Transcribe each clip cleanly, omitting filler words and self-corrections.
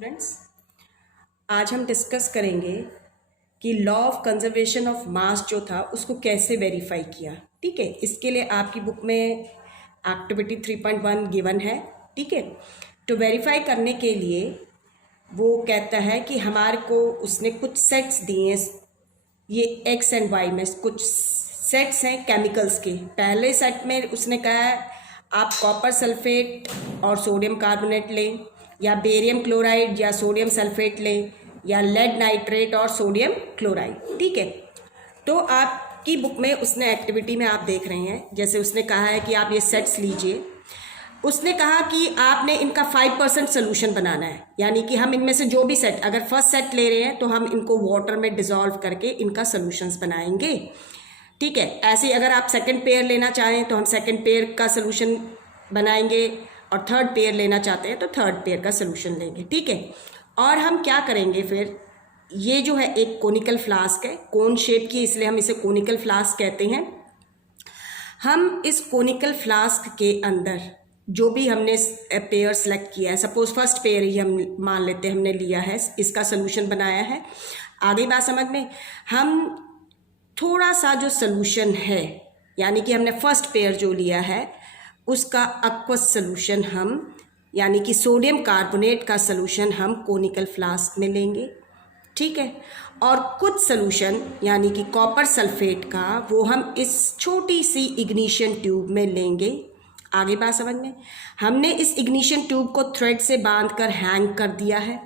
Students, आज हम discuss करेंगे कि लॉ ऑफ कंजर्वेशन ऑफ मास जो था उसको कैसे वेरीफाई किया। ठीक है, इसके लिए आपकी बुक में एक्टिविटी 3.1 गिवन है। ठीक है, तो वेरीफाई करने के लिए वो कहता है कि हमारे को उसने कुछ सेट्स दिए, ये एक्स एंड वाई में कुछ सेट्स हैं केमिकल्स के। पहले सेट में उसने कहा है आप कॉपर सल्फेट और सोडियम कार्बोनेट लें, या बेरियम क्लोराइड या सोडियम सल्फेट लें, या लेड नाइट्रेट और सोडियम क्लोराइड। ठीक है, तो आपकी बुक में उसने एक्टिविटी में आप देख रहे हैं, जैसे उसने कहा है कि आप ये सेट्स लीजिए। उसने कहा कि आपने इनका 5% सोल्यूशन बनाना है, यानी कि हम इनमें से जो भी सेट, अगर फर्स्ट सेट ले रहे हैं तो हम इनको वाटर में डिसॉल्व करके इनका सोल्यूशंस बनाएंगे। ठीक है, ऐसे ही अगर आप सेकंड पेयर लेना चाहें तो हम सेकंड पेयर का सोल्यूशन बनाएंगे, और थर्ड पेयर लेना चाहते हैं तो थर्ड पेयर का सोल्यूशन लेंगे। ठीक है, और हम क्या करेंगे फिर, ये जो है एक कोनिकल फ्लास्क है, कोन शेप की, इसलिए हम इसे कोनिकल फ्लास्क कहते हैं। हम इस कोनिकल फ्लास्क के अंदर जो भी हमने पेयर सेलेक्ट किया है, सपोज फर्स्ट पेयर ही हम मान लेते हैं हमने लिया है, इसका सोल्यूशन बनाया है। आगे बात समझ में, हम थोड़ा सा जो सोल्यूशन है, यानी कि हमने फर्स्ट पेयर जो लिया है उसका एक्वस सोल्यूशन हम, यानी कि सोडियम कार्बोनेट का सोल्यूशन हम कोनिकल फ्लास्क में लेंगे। ठीक है, और कुछ सोल्यूशन यानी कि कॉपर सल्फेट का वो हम इस छोटी सी इग्निशन ट्यूब में लेंगे। आगे बात समझ में, हमने इस इग्निशन ट्यूब को थ्रेड से बांधकर हैंग कर दिया है।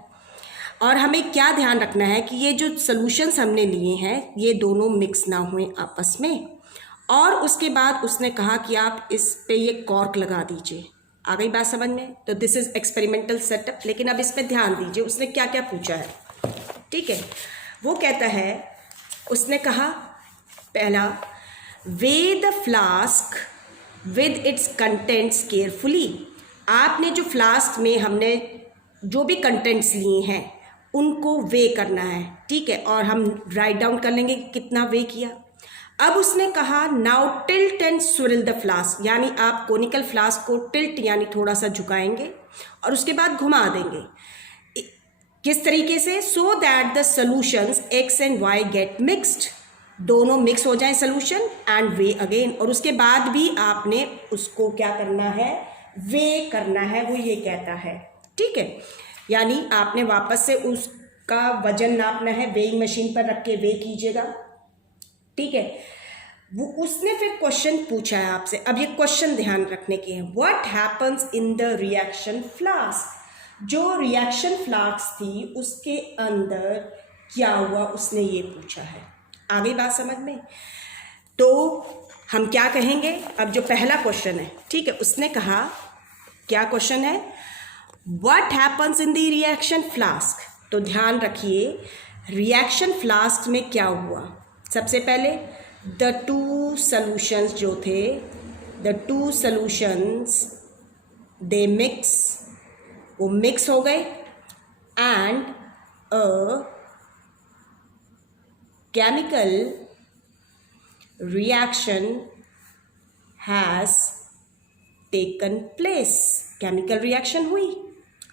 और हमें क्या ध्यान रखना है कि ये जो सोल्यूशंस हमने लिए हैं ये दोनों मिक्स ना हुए आपस में। और उसके बाद उसने कहा कि आप इस पे ये कॉर्क लगा दीजिए। आ गई बात समझ में? तो दिस इज एक्सपेरिमेंटल सेटअप, लेकिन अब इस पे ध्यान दीजिए उसने क्या क्या पूछा है। ठीक है, वो कहता है, उसने कहा पहला, way the flask with its contents carefully. आपने जो फ्लास्क में हमने जो भी कंटेंट्स लिए हैं उनको वे करना है। ठीक है, और हम राइट डाउन कर लेंगे कि कितना वे किया। अब उसने कहा now tilt and swirl the flask, यानी आप कोनिकल फ्लास्क को टिल्ट यानी थोड़ा सा झुकाएंगे और उसके बाद घुमा देंगे। किस तरीके से? So that the solutions x and y get mixed, दोनों मिक्स हो जाए सोल्यूशन एंड वे अगेन। और उसके बाद भी आपने उसको क्या करना है, वे करना है, वो ये कहता है। ठीक है, यानी आपने वापस से उसका वजन नापना है, वेइंग मशीन पर रख के वे कीजिएगा। ठीक है, वो उसने फिर क्वेश्चन पूछा है आपसे। अब ये क्वेश्चन ध्यान रखने के हैं, what happens in the reaction flask. जो रिएक्शन फ्लास्क थी उसके अंदर क्या हुआ, उसने ये पूछा है। आगे बात समझ में, तो हम क्या कहेंगे। अब जो पहला क्वेश्चन है, ठीक है, उसने कहा क्या क्वेश्चन है, what happens in the reaction flask. तो ध्यान रखिए रिएक्शन फ्लास्क में क्या हुआ। सबसे पहले द टू सॉल्यूशंस जो थे, the two solutions they mix, वो मिक्स हो गए, and a chemical reaction has taken place, chemical reaction हुई।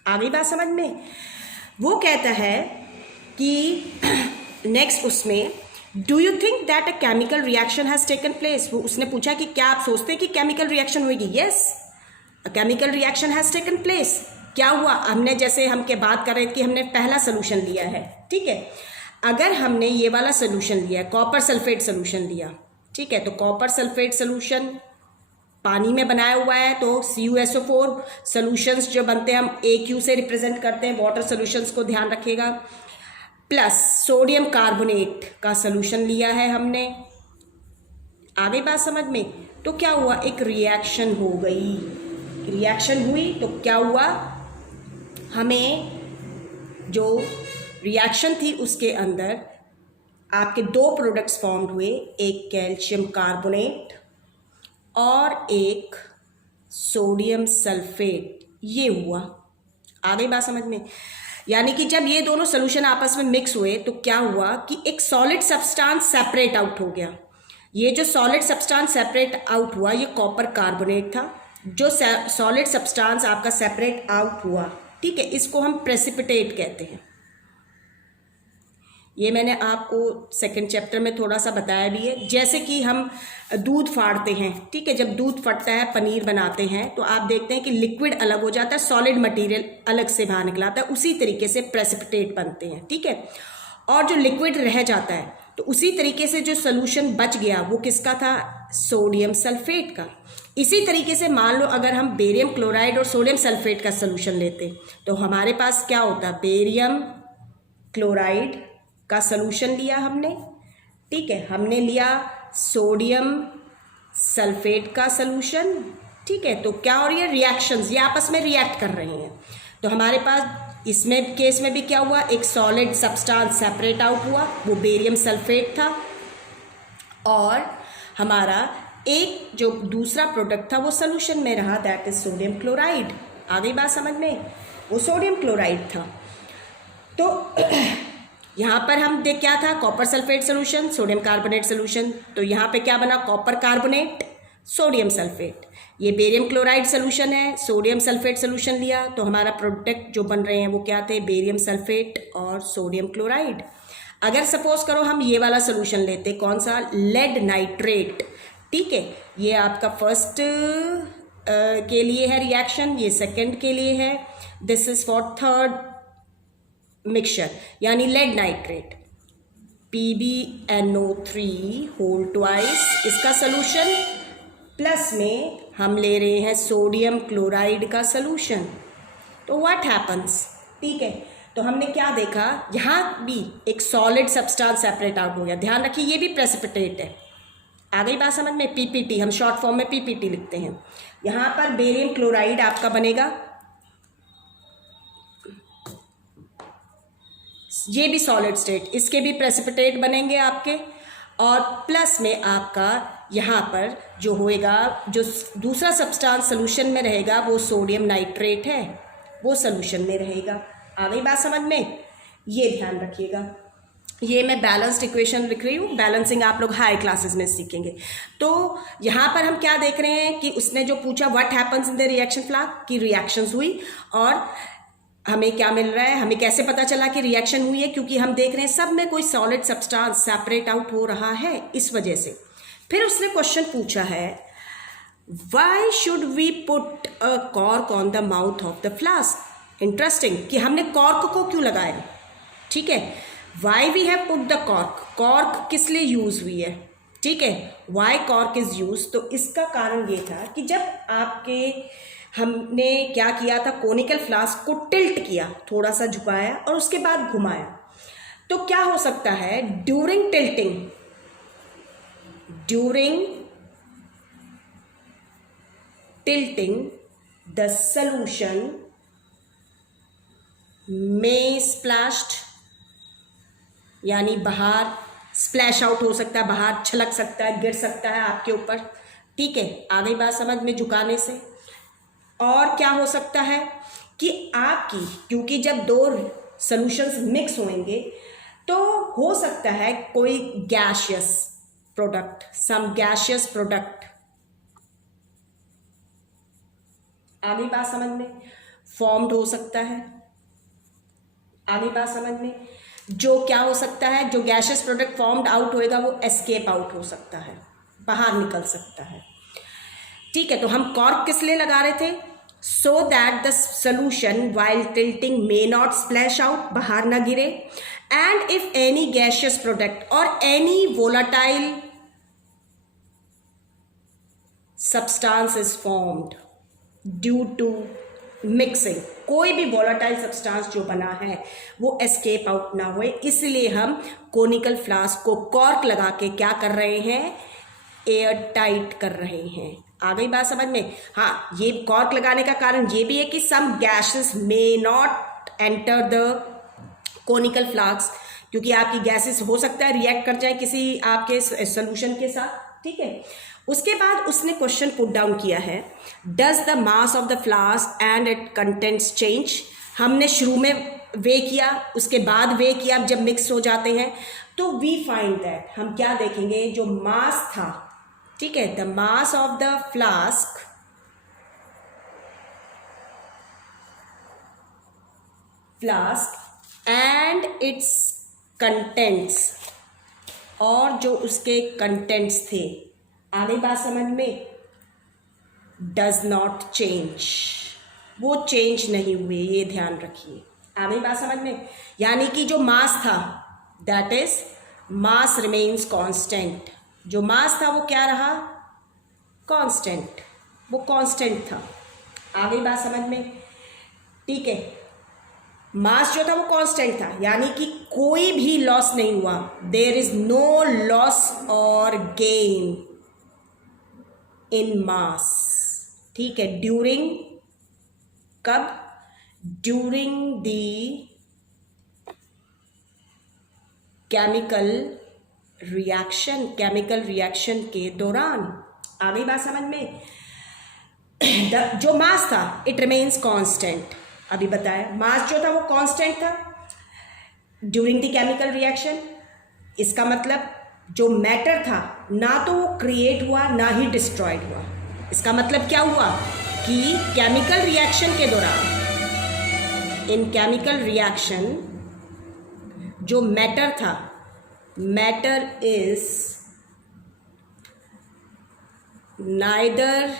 आगे बात समझ में, वो कहता है कि नेक्स्ट उसमें, do you think that a chemical reaction has taken place. वो उसने पूछा कि क्या आप सोचते हैं कि केमिकल रिएक्शन होगी। Yes, a chemical reaction has taken place. क्या हुआ, हमने जैसे हम के बात कर रहे थे कि हमने पहला सोल्यूशन लिया है। ठीक है, अगर हमने ये वाला सोल्यूशन लिया, कॉपर सल्फेट सोल्यूशन लिया, ठीक है, तो कॉपर सल्फेट सोल्यूशन पानी में बनाया हुआ है, तो CuSO4 सोल्यूशंस जो बनते हैं हम AQ से रिप्रेजेंट करते हैं, वाटर सोल्यूशंस को ध्यान रखिएगा, प्लस सोडियम कार्बोनेट का सोल्यूशन लिया है हमने। आगे बात समझ में, तो क्या हुआ, एक रिएक्शन हो गई। रिएक्शन हुई तो क्या हुआ, हमें जो रिएक्शन थी उसके अंदर आपके दो प्रोडक्ट्स फॉर्म हुए, एक कैल्शियम कार्बोनेट और एक सोडियम सल्फेट, ये हुआ। आ गई बात समझ में, यानी कि जब ये दोनों सोल्यूशन आपस में मिक्स हुए तो क्या हुआ कि एक सॉलिड सब्सटेंस सेपरेट आउट हो गया। ये जो सॉलिड सब्सटेंस सेपरेट आउट हुआ ये कॉपर कार्बोनेट था। जो सॉलिड सब्सटेंस आपका सेपरेट आउट हुआ ठीक है, इसको हम प्रेसिपिटेट कहते हैं। ये मैंने आपको सेकंड चैप्टर में थोड़ा सा बताया भी है। जैसे कि हम दूध फाड़ते हैं, ठीक है, जब दूध फटता है पनीर बनाते हैं तो आप देखते हैं कि लिक्विड अलग हो जाता है, सॉलिड मटेरियल अलग से बाहर निकल आता है। उसी तरीके से प्रेसिपिटेट बनते हैं, ठीक है। और जो लिक्विड रह जाता है तो उसी तरीके से जो सोल्यूशन बच गया वो किसका था, सोडियम सल्फेट का। इसी तरीके से मान लो अगर हम बेरियम क्लोराइड और सोडियम सल्फेट का सोल्यूशन लेते तो हमारे पास क्या होता, बेरियम क्लोराइड का सोल्यूशन लिया हमने, ठीक है, हमने लिया सोडियम सल्फेट का सोल्यूशन, ठीक है। तो क्या हो रही है, रिएक्शंस, ये आपस में रिएक्ट कर रहे हैं। तो हमारे पास इसमें केस में भी क्या हुआ, एक सॉलिड सब्सटेंस सेपरेट आउट हुआ, वो बेरियम सल्फेट था, और हमारा एक जो दूसरा प्रोडक्ट था वो सोल्यूशन में रहा, दैट इज सोडियम क्लोराइड। आ गई बात समझ में, वो सोडियम क्लोराइड था। तो यहाँ पर हम देख क्या था, copper sulphate solution, sodium carbonate solution. तो यहाँ पे क्या बना, कॉपर कार्बोनेट, सोडियम सल्फेट। ये बेरियम क्लोराइड सोल्यूशन है, सोडियम सल्फेट सोल्यूशन लिया, तो हमारा प्रोडक्ट जो बन रहे हैं वो क्या थे, बेरियम सल्फेट और सोडियम क्लोराइड। अगर सपोज करो हम ये वाला सोल्यूशन लेते, कौन सा, लेड नाइट्रेट, ठीक है, ये आपका फर्स्ट के लिए है रिएक्शन, ये सेकंड के लिए है, this is for third mixture, यानी lead nitrate, PbNO3 whole twice, इसका सोल्यूशन, प्लस में हम ले रहे हैं सोडियम क्लोराइड का सोल्यूशन। तो व्हाट हैपन्स, ठीक है, तो हमने क्या देखा, यहाँ भी एक सॉलिड सब्सटेंस सेपरेट आउट हो गया। ध्यान रखिए ये भी प्रेसिपिटेट है। आ गई बात समझ में, PPT, हम शॉर्ट फॉर्म में PPT लिखते हैं। यहाँ पर बेरियम क्लोराइड आपका बनेगा, ये भी सॉलिड स्टेट, इसके भी प्रेसिपिटेट बनेंगे आपके, और प्लस में आपका यहाँ पर जो होएगा, जो दूसरा सब्सटेंस सोल्यूशन में रहेगा वो सोडियम नाइट्रेट है, वो सोल्यूशन में रहेगा। आ गई बात समझ में, ये ध्यान रखिएगा। ये मैं बैलेंस्ड इक्वेशन लिख रही हूँ, बैलेंसिंग आप लोग हाई क्लासेस में सीखेंगे। तो यहाँ पर हम क्या देख रहे हैं कि उसने जो पूछा what happens in the reaction flask, की रिएक्शंस हुई, और हमें क्या मिल रहा है, हमें कैसे पता चला कि रिएक्शन हुई है, क्योंकि हम देख रहे हैं सब में कोई सॉलिड सब्सटेंस सेपरेट आउट हो रहा है, इस वजह से। फिर उसने क्वेश्चन पूछा है, why should we put a cork on the mouth of the flask. Interesting, कि हमने कॉर्क को क्यों लगाया, ठीक है, why we have put the cork, cork किस लिए यूज हुई है, ठीक है, वाई कॉर्क इज यूज। तो इसका कारण ये था कि जब आपके हमने क्या किया था, कोनिकल फ्लास्क को टिल्ट किया, थोड़ा सा झुकाया और उसके बाद घुमाया, तो क्या हो सकता है, ड्यूरिंग टिल्टिंग द सॉल्यूशन में स्प्लैश्ड, यानी बाहर स्प्लैश आउट हो सकता है, बाहर छलक सकता है, गिर सकता है आपके ऊपर, ठीक है। आ गई बात समझ में, झुकाने से। और क्या हो सकता है कि आपकी, क्योंकि जब दो सॉल्यूशंस मिक्स होंगे तो हो सकता है कोई गैशियस प्रोडक्ट, सम गैशियस प्रोडक्ट, आ गई बात समझ में, फॉर्म्ड हो सकता है। आ गई बात समझ में, जो क्या हो सकता है, जो गैशियस प्रोडक्ट फॉर्म्ड आउट होएगा वो एस्केप आउट हो सकता है, बाहर निकल सकता है, ठीक है। तो हम कॉर्क किस लिए लगा रहे थे, so that the solution while tilting may not splash out, बाहर ना गिरे, and if any gaseous product और any volatile substance is formed due to mixing, कोई भी वोलाटाइल सब्सटेंस जो बना है वो एस्केप आउट ना होए, इसलिए हम कोनिकल फ्लास्क को कॉर्क लगा के क्या कर रहे हैं, एयर टाइट कर रहे हैं। आ गई बात समझ में। हाँ, ये कॉर्क लगाने का कारण ये भी है कि some gases may not enter the conical flask, क्योंकि आपकी गैसेस हो सकता है रिएक्ट कर जाए किसी आपके सोल्यूशन के साथ, ठीक है। उसके बाद उसने क्वेश्चन पुट डाउन किया है, does the mass of the flask and it contents change. हमने शुरू में वे किया, उसके बाद वे किया, जब मिक्स हो जाते हैं तो वी फाइंड दैट, हम क्या देखेंगे, जो मास था, ठीक है, the mass of the flask flask and it's contents, और जो उसके कंटेंट्स थे, आगे बात समझ में, डज नॉट चेंज, वो चेंज नहीं हुए, ये ध्यान रखिए। आगे बात समझ में, यानी कि जो मास था that is mass remains constant, जो मास था वो क्या रहा, कांस्टेंट, वो कांस्टेंट था। आगे बात समझ में, ठीक है। मास जो था वो कांस्टेंट था, यानी कि कोई भी लॉस नहीं हुआ, देयर इज नो लॉस और गेन इन मास, ठीक है, ड्यूरिंग, कब, during the chemical reaction, chemical reaction के दौरान। आगे बात समझ में, जो मास था इट रिमेन्स कांस्टेंट, अभी बताया मास जो था वो कांस्टेंट था ड्यूरिंग द केमिकल रिएक्शन। इसका मतलब जो मैटर था ना तो वो क्रिएट हुआ ना ही डिस्ट्रॉयड हुआ। इसका मतलब क्या हुआ कि केमिकल रिएक्शन के दौरान, इन केमिकल रिएक्शन जो मैटर था, matter is neither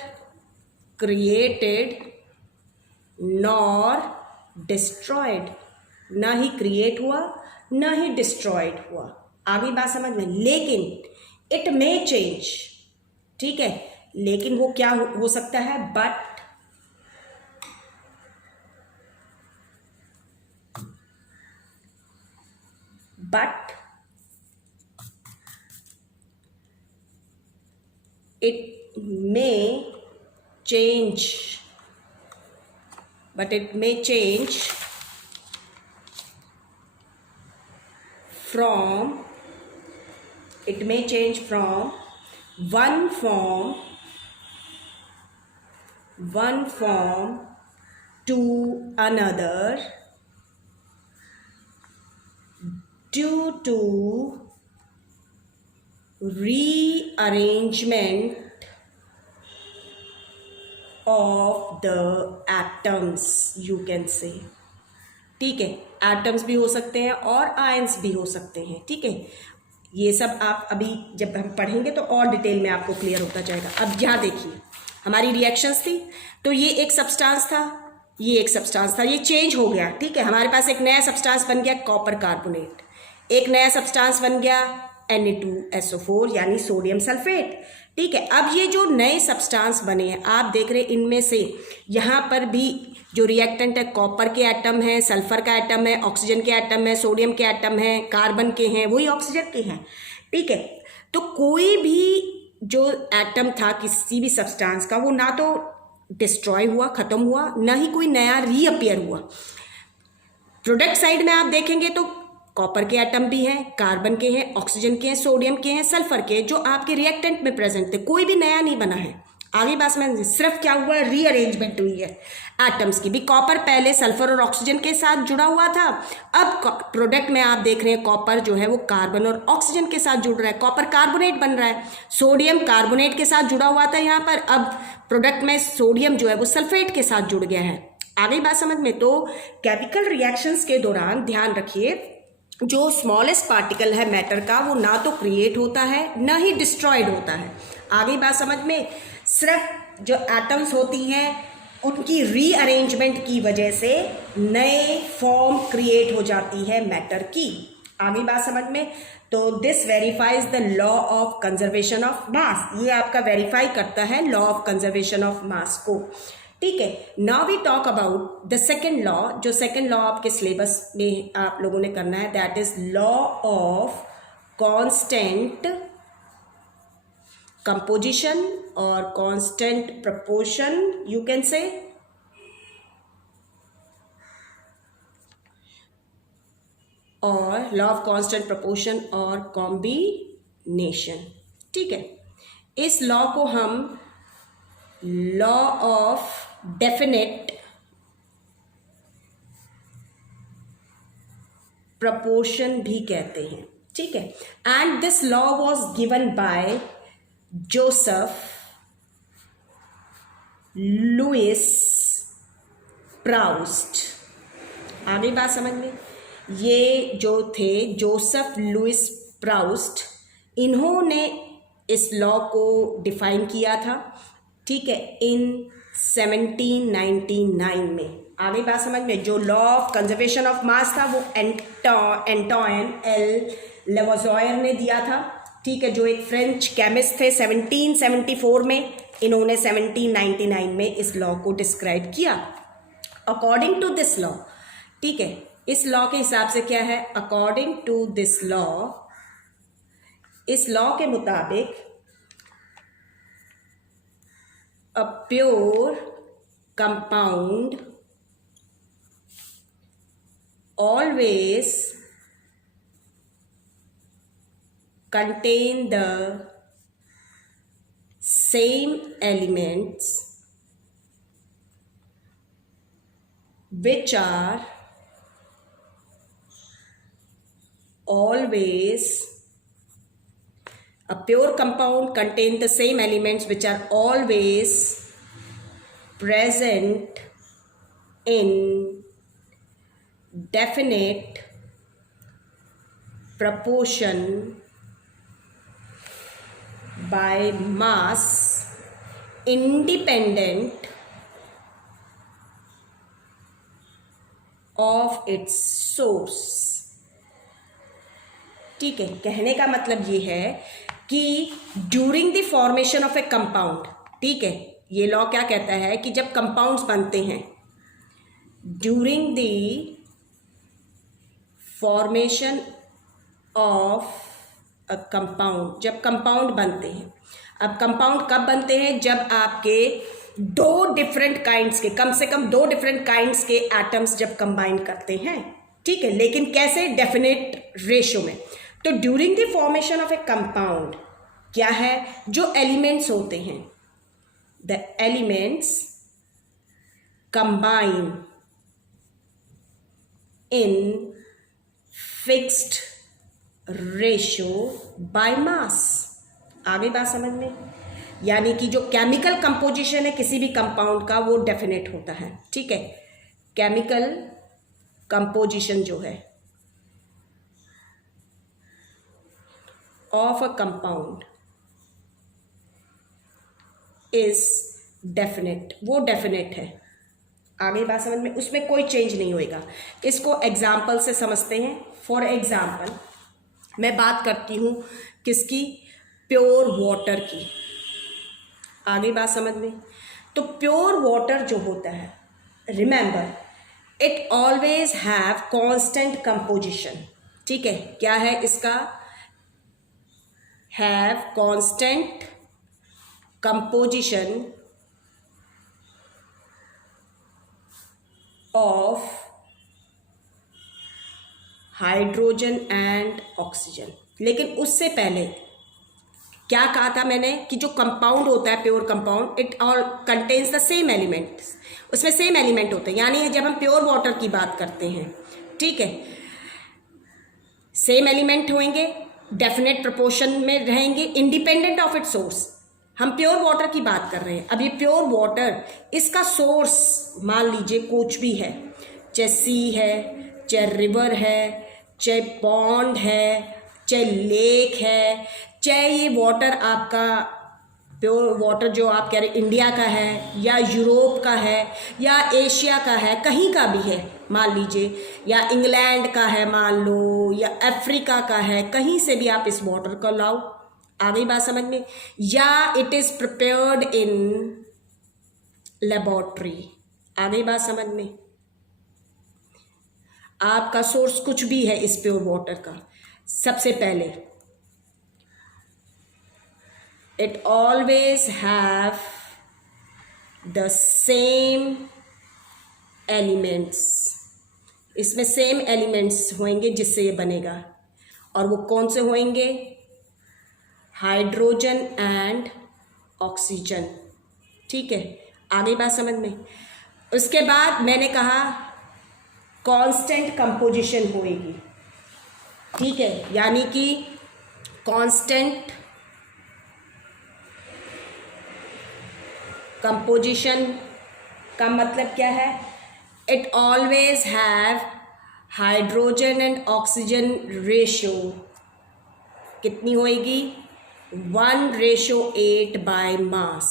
created nor destroyed, ना ही क्रिएट हुआ ना ही डिस्ट्रॉयड हुआ। आगे बात समझ में, लेकिन इट मे चेंज, ठीक है, लेकिन वो क्या हो सकता है, but it may change, but it may change from, it may change from one form to another due to rearrangement of the atoms, you can say, ठीक है, एटम्स भी हो सकते हैं और आयंस भी हो सकते हैं, ठीक है। ये सब आप अभी जब हम पढ़ेंगे तो और डिटेल में आपको क्लियर होता जाएगा। अब यहाँ देखिए, हमारी रिएक्शंस थी, तो ये एक सब्सटेंस था, ये एक सब्सटेंस था, ये चेंज हो गया, ठीक है, हमारे पास एक नया सब्सटेंस बन गया कॉपर कार्बोनेट, एक नया सब्सटेंस बन गया Na2SO4 यानी सोडियम सल्फेट, ठीक है। अब ये जो नए सब्सटेंस बने हैं आप देख रहे हैं, इनमें से यहाँ पर भी जो रिएक्टेंट है, कॉपर के एटम है, सल्फर का एटम है, ऑक्सीजन के एटम है, सोडियम के एटम है, कार्बन के हैं, वही ऑक्सीजन के हैं, ठीक है। तो कोई भी जो एटम था किसी भी सब्सटेंस का, वो ना तो डिस्ट्रॉय हुआ, खत्म हुआ, ना ही कोई नया रीअपियर हुआ। प्रोडक्ट साइड में आप देखेंगे तो कॉपर के एटम भी हैं, कार्बन के हैं, ऑक्सीजन के हैं, सोडियम के हैं, सल्फर के, जो आपके रिएक्टेंट में प्रेजेंट थे, कोई भी नया नहीं बना है। आगे बात में सिर्फ क्या हुआ है, रीअरेंजमेंट हुई है एटम्स की भी। कॉपर पहले सल्फर और ऑक्सीजन के साथ जुड़ा हुआ था, अब प्रोडक्ट में आप देख रहे हैं कॉपर जो है वो कार्बन और ऑक्सीजन के साथ जुड़ रहा है, कॉपर कार्बोनेट बन रहा है। सोडियम कार्बोनेट के साथ जुड़ा हुआ था यहाँ पर, अब प्रोडक्ट में सोडियम जो है वो सल्फेट के साथ जुड़ गया है। आगे बात समझ में, तो केमिकल रिएक्शंस के दौरान ध्यान रखिए, जो स्मॉलेस्ट पार्टिकल है मैटर का, वो ना तो क्रिएट होता है ना ही डिस्ट्रॉयड होता है। आगे बात समझ में, सिर्फ जो एटम्स होती हैं उनकी रीअरेंजमेंट की वजह से नए फॉर्म क्रिएट हो जाती है मैटर की। आगे बात समझ में, तो this verifies the law of conservation of mass, ये आपका वेरीफाई करता है law of conservation of mass को, ठीक है। Now we talk about the second law, जो सेकेंड लॉ आपके सिलेबस में आप लोगों ने करना है, that is law of constant composition और constant proportion, you can say, और लॉ ऑफ कांस्टेंट प्रपोर्शन और कॉम्बिनेशन, ठीक है। इस लॉ को हम लॉ ऑफ डेफिनेट प्रपोर्शन भी कहते हैं, ठीक है। And this law was given by Joseph Louis Proust. आगे बात समझ में। ये जो थे जोसेफ लुइस प्राउस्ट, इन्होंने इस लॉ को डिफाइन किया था, ठीक है, इन 1799 में। आगे बात समझ में। जो लॉ ऑफ कंजर्वेशन ऑफ मास था वो एंटोइन एल लेवोज़ॉयर ने दिया था, ठीक है, जो एक फ्रेंच केमिस्ट थे। 1774 में इन्होंने 1799 में इस लॉ को डिस्क्राइब किया। अकॉर्डिंग टू दिस लॉ, ठीक है, इस लॉ के हिसाब से क्या है, अकॉर्डिंग टू दिस लॉ, इस लॉ के मुताबिक a pure compound always contain the same elements which are always a pure compound contain the same elements which are always present in definite proportion by mass independent of its source। ठीक है, कहने का मतलब ये है कि during the formation of A compound, ठीक है, ये लॉ क्या कहता है कि जब कंपाउंड्स बनते हैं, during the formation of a compound, जब कंपाउंड बनते हैं। अब कंपाउंड कब बनते हैं, जब आपके दो डिफरेंट काइंड्स के, कम से कम दो डिफरेंट काइंड्स के एटम्स जब कंबाइन करते हैं, ठीक है, लेकिन कैसे, डेफिनेट रेशियो में। तो during the formation of A compound क्या है, जो एलिमेंट्स होते हैं, the elements combine in fixed ratio by mass. आगे बात समझ में। यानी कि जो केमिकल कंपोजिशन है किसी भी कंपाउंड का वो डेफिनेट होता है, ठीक है, केमिकल कंपोजिशन जो है of a compound is definite, वो डेफिनेट है। आगे बात समझ में, उसमें कोई चेंज नहीं होएगा। इसको एग्जाम्पल से समझते हैं। फॉर एग्जाम्पल मैं बात करती हूँ किसकी, प्योर वाटर की। आगे बात समझ में। तो प्योर वाटर जो होता है, remember it always have constant composition, ठीक है, क्या है इसका, have constant composition of hydrogen and oxygen. लेकिन उससे पहले क्या कहा था मैंने कि जो कंपाउंड होता है pure compound, it all contains the same elements, उसमें सेम एलिमेंट होते हैं। यानी जब हम प्योर वाटर की बात करते हैं, ठीक है, सेम एलिमेंट होंगे, डेफिनेट प्रोपोर्शन में रहेंगे, इंडिपेंडेंट ऑफ इट सोर्स। हम प्योर वाटर की बात कर रहे हैं। अब ये प्योर वाटर, इसका सोर्स मान लीजिए कुछ भी है, चाहे सी है, चाहे रिवर है, चाहे पॉन्ड है, चाहे लेक है, चाहे ये वाटर आपका प्योर वाटर जो आप कह रहे इंडिया का है या यूरोप का है या एशिया का है, कहीं का भी है मान लीजिए, या इंग्लैंड का है मान लो, या अफ्रीका का है, कहीं से भी आप इस वाटर को लाओ। आ गई बात समझ में। या it is prepared in laboratory. आ गई बात समझ में। आपका सोर्स कुछ भी है इस प्योर वाटर का, सबसे पहले it always have the same elements, इसमें सेम एलिमेंट्स होंगे जिससे ये बनेगा, और वो कौन से होंगे, हाइड्रोजन एंड ऑक्सीजन, ठीक है। आगे बात समझ में। उसके बाद मैंने कहा कांस्टेंट कंपोजिशन होएगी, ठीक है, यानी कि कांस्टेंट कंपोजिशन का मतलब क्या है, it always have hydrogen and oxygen ratio कितनी होएगी? 1:8 बाय मास।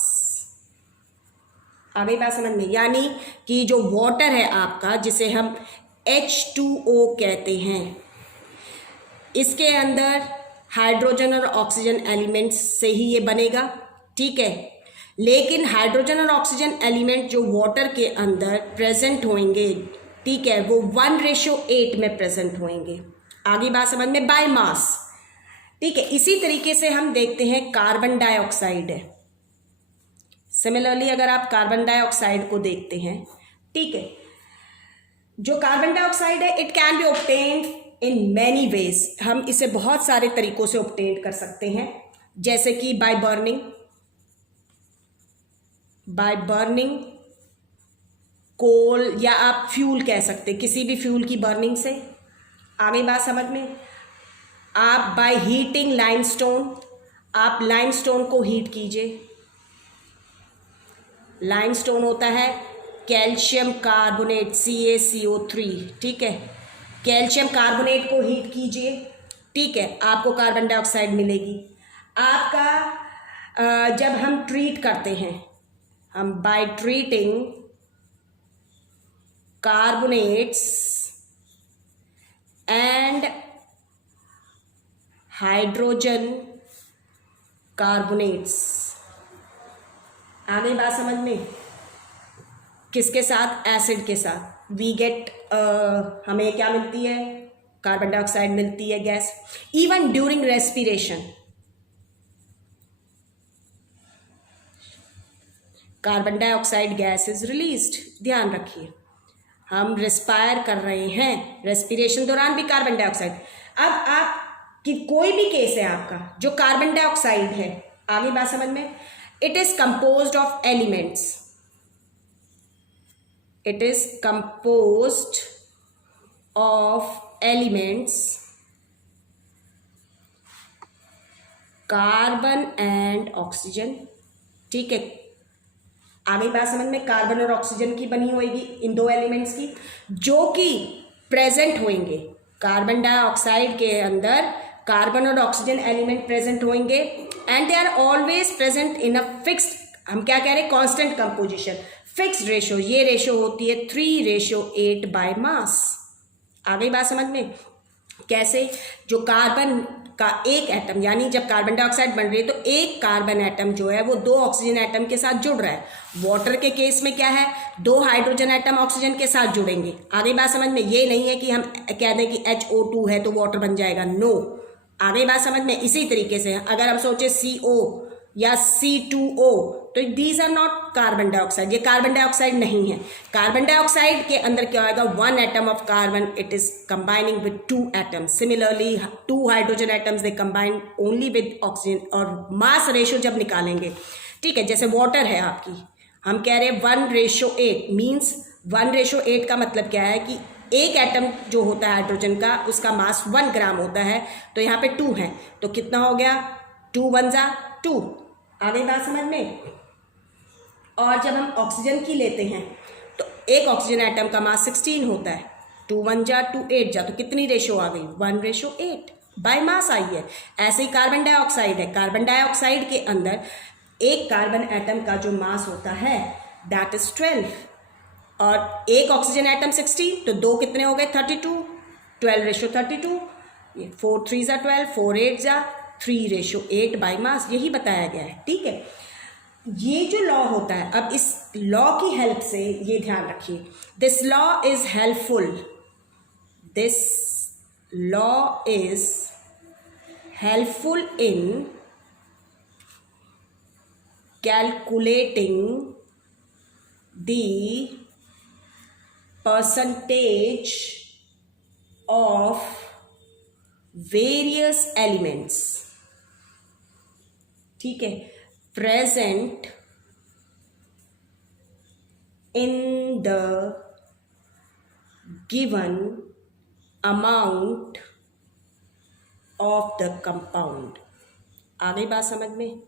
आ गई बात समझ में? यानी कि जो वाटर है आपका, जिसे हम H2O कहते हैं, इसके अंदर हाइड्रोजन और ऑक्सीजन एलिमेंट्स से ही ये बनेगा, ठीक है। लेकिन हाइड्रोजन और ऑक्सीजन एलिमेंट जो वाटर के अंदर प्रेजेंट होंगे, ठीक है, वो 1:8 में प्रेजेंट होंगे। आगे बात समझ में? बाय मास, ठीक है। इसी तरीके से हम देखते हैं कार्बन डाइऑक्साइड है। सिमिलरली अगर आप कार्बन डाइऑक्साइड को देखते हैं, ठीक है, जो कार्बन डाइऑक्साइड है, it can be obtained in many ways. हम इसे बहुत सारे तरीकों से ऑब्टेन कर सकते हैं, जैसे कि बाय बर्निंग कोल, या आप फ्यूल कह सकते, किसी भी फ्यूल की बर्निंग से। आगे बात समझ में? आप बाय हीटिंग लाइमस्टोन, आप लाइमस्टोन को हीट कीजिए। लाइमस्टोन होता है कैल्शियम कार्बोनेट CaCO3, ठीक है। कैल्शियम कार्बोनेट को हीट कीजिए, ठीक है, आपको कार्बन डाइऑक्साइड मिलेगी। आपका जब हम ट्रीट करते हैं, हम by treating carbonates and hydrogen carbonates. आ गई बात समझ में? किसके साथ? एसिड के साथ। वी गेट हमें क्या मिलती है? कार्बन डाइऑक्साइड मिलती है, gas. Even during respiration carbon dioxide gas is released. ध्यान रखिए, हम रिस्पायर कर रहे हैं, रेस्पिरेशन दौरान भी कार्बन डाइऑक्साइड। अब आप कि कोई भी केस है आपका जो कार्बन डाइऑक्साइड है, आगे बात समझ में? It is composed of elements, it is composed of elements carbon and oxygen, ठीक है। आगे बात समझ में? कार्बन और ऑक्सीजन की बनी होगी, इन दो एलिमेंट्स की, जो कि प्रेजेंट होंगे कार्बन डाइऑक्साइड के अंदर। कार्बन और ऑक्सीजन एलिमेंट प्रेजेंट होंगे and they are always present in a fixed, हम क्या कह रहे हैं, कांस्टेंट कंपोजिशन, फिक्स्ड रेशो। ये रेशो होती है 3:8 बाय मास। आ गई बात समझ में? कैसे? जो कार्बन का एक एटम, यानी जब कार्बन डाइऑक्साइड बन रही है तो एक कार्बन एटम जो है वो 2 ऑक्सीजन एटम के साथ जुड़ रहा है। वाटर के केस में क्या है? 2 हाइड्रोजन एटम ऑक्सीजन के साथ जुड़ेंगे। आ गई बात समझ में? ये नहीं है कि हम कह दें कि HO2 है तो वाटर बन जाएगा, नो। आ गई बात समझ में? इसी तरीके से अगर हम सोचे CO या C2O, तो these are not carbon dioxide, ये कार्बन डाइऑक्साइड नहीं है। कार्बन डाइऑक्साइड के अंदर क्या होगा? 1 atom of carbon, it is combining with 2 atoms. Similarly 2 hydrogen atoms they combine only with oxygen. और मास रेशो जब निकालेंगे, ठीक है, जैसे वाटर है आपकी, हम कह रहे हैं 1:8 मीन्स 1:8 का मतलब क्या है कि एक एटम जो होता है हाइड्रोजन का, उसका मास 1 ग्राम होता है, तो यहाँ पे 2 है, तो कितना हो गया? 2 1 जा 2। आ गई बात समझ में? और जब हम ऑक्सीजन की लेते हैं तो एक ऑक्सीजन एटम का मास 16 होता है, 2 1 जा 2 8 जा, तो कितनी रेशो आ गई? 1:8 बाय मास आई है। ऐसे ही कार्बन डाइऑक्साइड है, कार्बन डाइऑक्साइड के अंदर एक कार्बन एटम का जो मास होता है दैट इज 12, और एक ऑक्सीजन एटम 16, तो 2 कितने हो गए? 32, 12:32, ये 4 3 जा 12, 4 8 जा 3:8 बाय मास, यही बताया गया है, ठीक है। ये जो लॉ होता है, अब इस लॉ की हेल्प से ये ध्यान रखिए, this law is helpful, this law is helpful in calculating the percentage of various elements, ठीक है, present in the given amount of the compound। आ गई बात समझ में?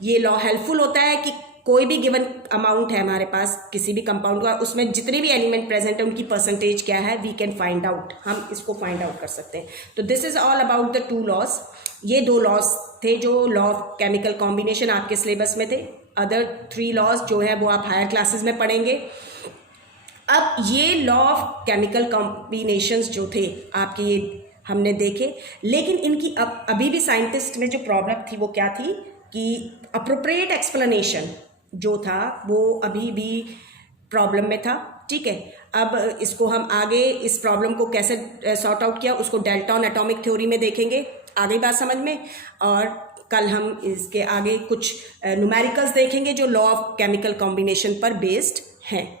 ये लॉ हेल्पफुल होता है कि कोई भी गिवन अमाउंट है हमारे पास किसी भी कंपाउंड का, उसमें जितने भी एलिमेंट प्रेजेंट है उनकी परसेंटेज क्या है, वी कैन फाइंड आउट, हम इसको फाइंड आउट कर सकते हैं। तो this is all about the 2 laws. ये 2 लॉज थे जो लॉ ऑफ केमिकल कॉम्बिनेशन आपके सिलेबस में थे। अदर 3 लॉज जो है वो आप हायर क्लासेस में पढ़ेंगे। अब ये लॉ ऑफ केमिकल कॉम्बिनेशंस जो थे आपके, ये हमने देखे, लेकिन इनकी अभी भी साइंटिस्ट में जो प्रॉब्लम थी वो क्या थी कि अप्रोप्रिएट एक्सप्लेनेशन जो था वो अभी भी प्रॉब्लम में था। ठीक है, अब इसको हम आगे इस प्रॉब्लम को कैसे सॉर्ट आउट किया उसको डेल्टॉन एटॉमिक थ्योरी में देखेंगे, आगे बात समझ में। और कल हम इसके आगे कुछ न्यूमेरिकल्स देखेंगे जो लॉ ऑफ केमिकल कॉम्बिनेशन पर बेस्ड हैं।